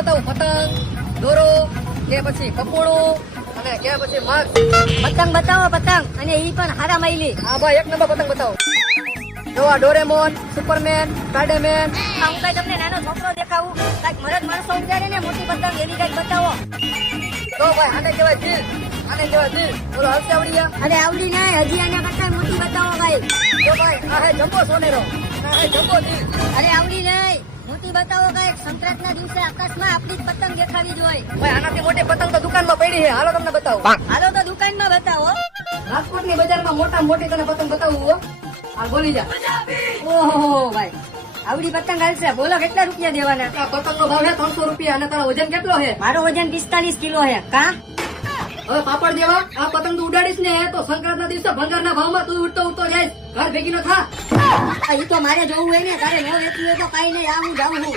બતાવું? પતંગ, દોરો કે પછી પકોડું અને કે પછી મગ? પતંગ બતાવો પતંગ, અને ઈ પણ હારા માઈલી. હા ભાઈ, એક નંબર પતંગ બતાવો. જો આ ડોરેમોન, સુપરમેન, સ્પાઈડરમેન. હું કઈ તમને નાનો છોકરો દેખાવું? કઈક મરદ માણસો ઉડાડે ને મોટી પતંગ, એવી કઈક બતાવો. તો ભાઈ આને કહેવાય દિલ, આને કહેવાય દિલ. બોલો હલસે આવડી ગયા? અરે આવડી નહીં, હજી આના કરતા મોટી બતાવો ભાઈ. જો ભાઈ આ હે જમ્બો સોનેરો, આ હે જમ્બો દિલ. અરે આવડી નહીં, મોટી બતાવો કઈક. સંક્રાંતના દિવસે આકાશમાં આપણી જ પતંગ દેખાવી જોઈએ. ભાઈ આનાથી મોટી પતંગ તો દુકાનમાં પડી છે. હાલો તમને બતાવો. હાલો તો દુકાનમાં બતાવો. રાજકોટની બજારમાં મોટા મોટી તને પતંગ બતાવું હો. આ બોલી જા. ઓહો ભાઈ, આવડી પતંગ હાલશે. બોલો કેટલા રૂપિયા દેવાના? આ પતંગનો ભાવ છે 300 રૂપિયા અને તારો વજન કેટલો છે? મારો વજન 45 કિલો છે. કા હવે પાપડ જેવા આ પતંગ તું ઉડાડીશ ને તો સંક્રાંતના દિવસે ભંગારના ભાવમાં તું ઉડતો ઉડતો જાય. ઘર ભેગી નો થા. ઈ તો મારે જોવું હોય ને, તારે ન વેચવું હોય તો કઈ નહીં. આ હું જાઉં છું.